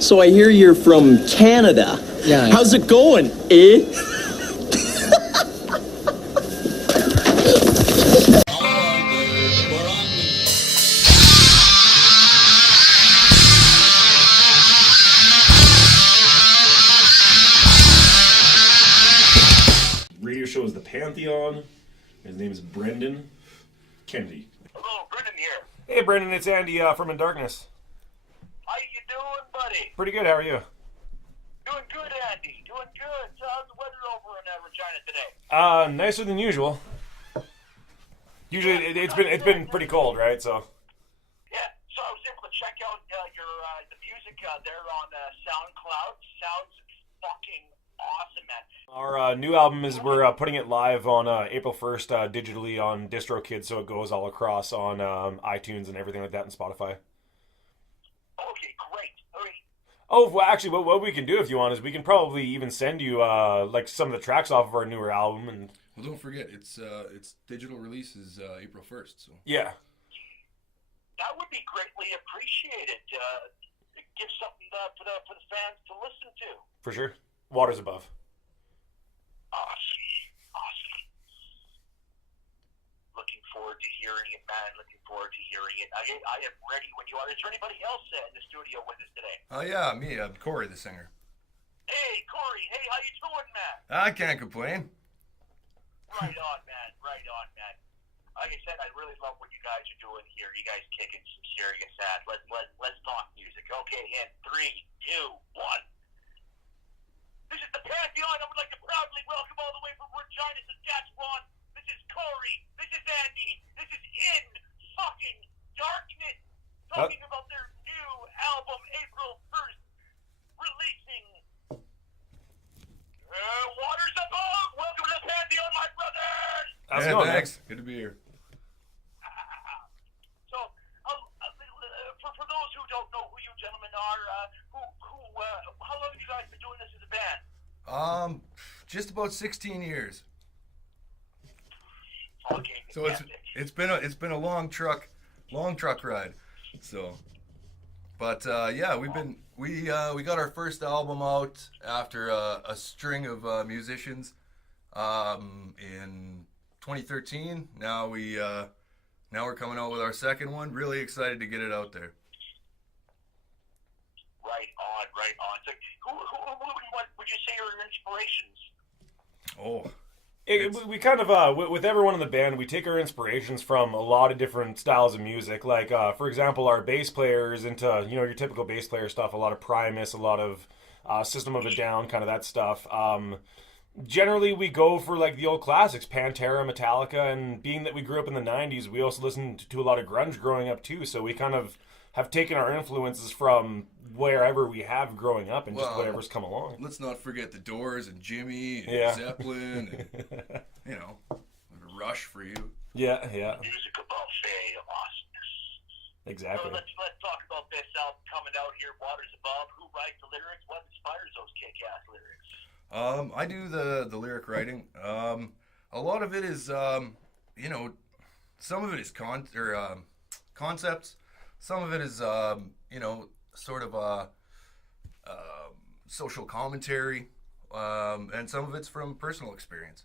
So I hear you're from Canada. Yeah. How's it going, eh? Radio show is the Pantheon. His name is Brendan Kennedy. Hello, Brendan here. Hey, Brendan, it's Andy from In Darkness. How you doing, buddy? Pretty good. How are you? Doing good, Andy. Doing good. So how's the weather over in Regina today? Nicer than usual. Usually, it's been pretty cold, right? So. Yeah. So I was able to check out your the music there on SoundCloud. Sounds fucking awesome, man. Our new album is we're putting it live on April 1st digitally on DistroKid, so it goes all across on iTunes and everything like that, and Spotify. Okay, great. Oh, well, actually, what we can do if you want is we can probably even send you like some of the tracks off of our newer album. And well, don't forget it's digital release is April 1st. So yeah, that would be greatly appreciated. Give something for the fans to listen to. for sure. Waters Above. Awesome. Looking forward to hearing it, man. Looking forward to hearing it. I am ready when you are. Is there anybody else in the studio with us today? oh yeah, me, Corey the singer. Hey, Corey. Hey, how you doing, man? I can't complain. Right on, man. Right on, man. Like I said, I really love what you guys are doing here. You guys kicking some serious ass. Let's talk music. Okay, in 3, 2, 1. This is the Pantheon. I would like to proudly welcome all the way from Regina, Saskatchewan. This is Corey. This is Andy. This is In Fucking Darkness. Talking about their new album, April 1st, releasing Waters Above. Welcome to the Pantheon, my brothers. How's it Yeah, going, thanks. Max? Good to be here. So, for those who don't know who you gentlemen are, how long have you guys been doing this as a band? Just about 16 years. Okay, So fantastic. it's been a long truck ride. So, but yeah, we got our first album out after a string of musicians in 2013. Now we're coming out with our second one. Really excited to get it out there. Right on. So, what would you say are your inspirations? Oh, We kind of, with everyone in the band, we take our inspirations from a lot of different styles of music. Like, for example, our bass player is into, your typical bass player stuff, a lot of Primus, a lot of System of a Down, kind of that stuff. Generally, we go for, like, the old classics, Pantera, Metallica, and being that we grew up in the 90s, we also listened to a lot of grunge growing up, too, so we kind of have taken our influences from wherever we have growing up and just whatever's come along. let's not forget the Doors and Jimmy and Yeah. Zeppelin and Rush for you. Yeah, Music about awesomeness. exactly. So let's talk about this album coming out here, Waters Above. Who writes the lyrics? What inspires those kick-ass lyrics? I do the lyric writing. A lot of it is, some of it is concepts. Some of it is, sort of social commentary, and some of it's from personal experience.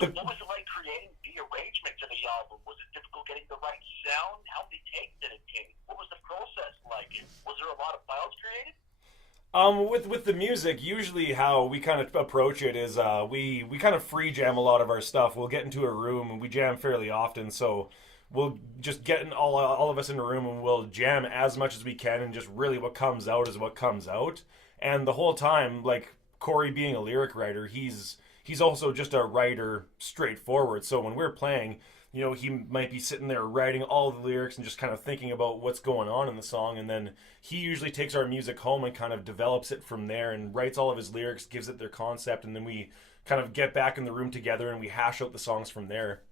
So what was it like creating the arrangement to the album? Was it difficult getting the right sound? How many takes did it take? What was the process like? Was there a lot of files created? With the music, usually how we kind of approach it is we kind of free jam a lot of our stuff. We'll get into a room and we jam fairly often, so we'll just get in all of us in a room and we'll jam as much as we can, and just really what comes out is what comes out. And the whole time, like Corey being a lyric writer, he's also just a writer straightforward. So when we're playing, he might be sitting there writing all the lyrics and just kind of thinking about what's going on in the song, and then he usually takes our music home and kind of develops it from there and writes all of his lyrics, gives it their concept, and then we kind of get back in the room together and we hash out the songs from there.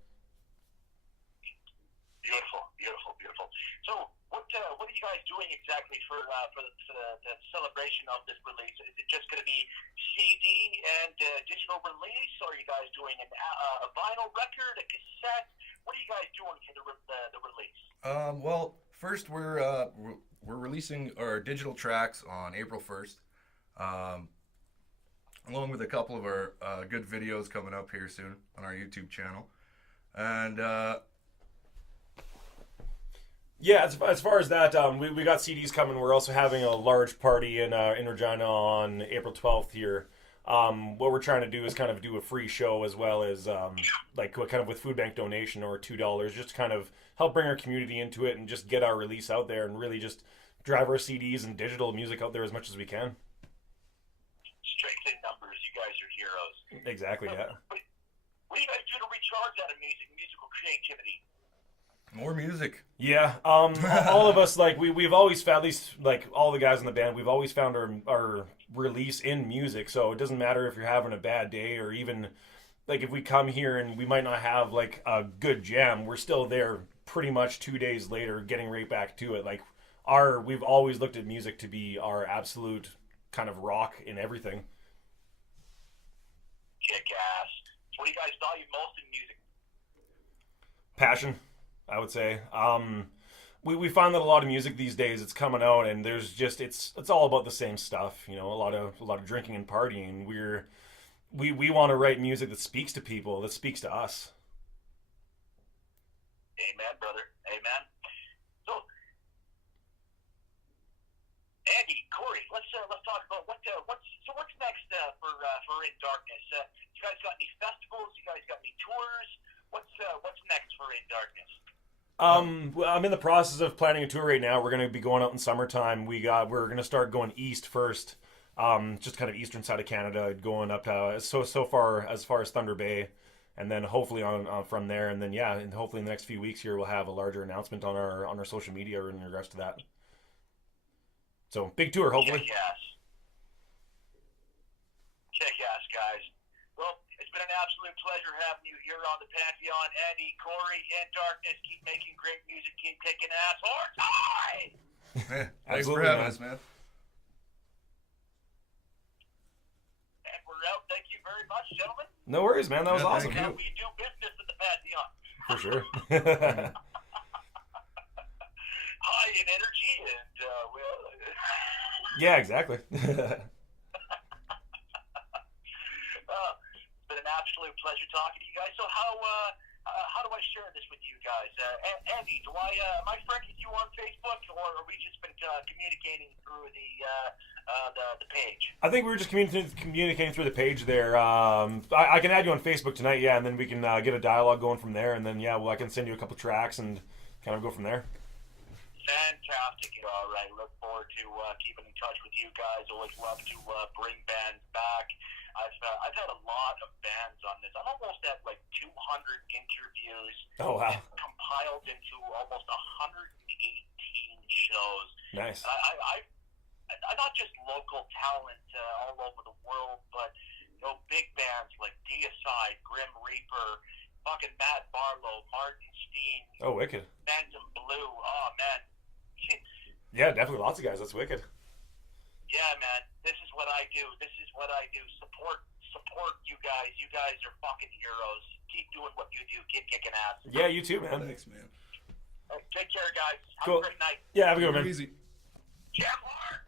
Beautiful. So, what are you guys doing exactly for the celebration of this release? Is it just going to be CD and digital release, or are you guys doing a vinyl record, a cassette? What are you guys doing for the release? Well, first we're releasing our digital tracks on April 1st, along with a couple of our good videos coming up here soon on our YouTube channel. And Yeah, as far as that, we got CDs coming. We're also having a large party in Regina on April 12th here. What we're trying to do is kind of do a free show as well as like what kind of with food bank donation or $2, just to kind of help bring our community into it and just get our release out there and really just drive our CDs and digital music out there as much as we can. Strength in numbers. You guys are heroes. Exactly, yeah. But what do you guys do to recharge out of musical creativity? more music. Yeah, all of us, like we've always found, at least like all the guys in the band, we've always found our release in music. So it doesn't matter if you're having a bad day or even like if we come here and we might not have like a good jam, we're still there pretty much 2 days later, getting right back to it. Like we've always looked at music to be our absolute kind of rock in everything. Kick ass. What do you guys value most in music? Passion, I would say. We find that a lot of music these days, it's coming out and there's just it's all about the same stuff. You know, a lot of drinking and partying. We want to write music that speaks to people, that speaks to us. Amen, brother. Amen. So, Andy, Corey, let's talk about what's next for In Darkness. You guys got any festivals? You guys got any tours? What's next for In Darkness? Well, I'm in the process of planning a tour right now. We're going to be going out in summertime. We're going to start going east first, just kind of eastern side of Canada, going up to so far as Thunder Bay, and then hopefully on from there, and then and hopefully in the next few weeks here we'll have a larger announcement on our social media in regards to that. So big tour, hopefully. Kick ass, guys. Well, it's been an absolute pleasure having you here on the Pantheon. Andy, Corey, In Darkness, keep making great music, keep kicking ass. Horse high! Thanks for Absolutely, having man. us, man. And we're out. Thank you very much, gentlemen. No worries, man. That was Yeah, awesome. thank How we do business at the Pantheon. For sure. High in energy and, Yeah, exactly. It's been an absolute pleasure talking to you guys. So how do I share this with you guys? Andy, am I friends with you on Facebook, or are we just been communicating through the page? I think we were just communicating through the page there. I can add you on Facebook tonight, and then we can get a dialogue going from there, and then I can send you a couple tracks and kind of go from there. Fantastic. All right. Look forward to keeping in touch with you guys. Always love to bring bands back. I've had a lot of bands on this. I'm almost at like 200 interviews. Oh, wow. Compiled into almost 118 shows. Nice. I not just local talent all over the world, but big bands like Deicide, Grim Reaper, fucking Matt Barlow, Martin Steen. Oh, wicked. Phantom Blue. Oh man. Yeah, definitely lots of guys. That's wicked. Yeah, man. This is what I do. Support you guys. You guys are fucking heroes. Keep doing what you do. Keep kicking ass. Yeah, you too, man. Thanks, man. Take care, guys. Have Cool. a great night. Yeah, have a good one, man. Easy. Jam hard.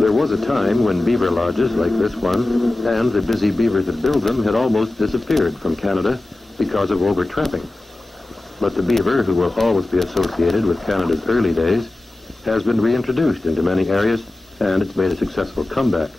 There was a time when beaver lodges like this one and the busy beavers that build them had almost disappeared from Canada because of overtrapping. But the beaver, who will always be associated with Canada's early days, has been reintroduced into many areas, and it's made a successful comeback.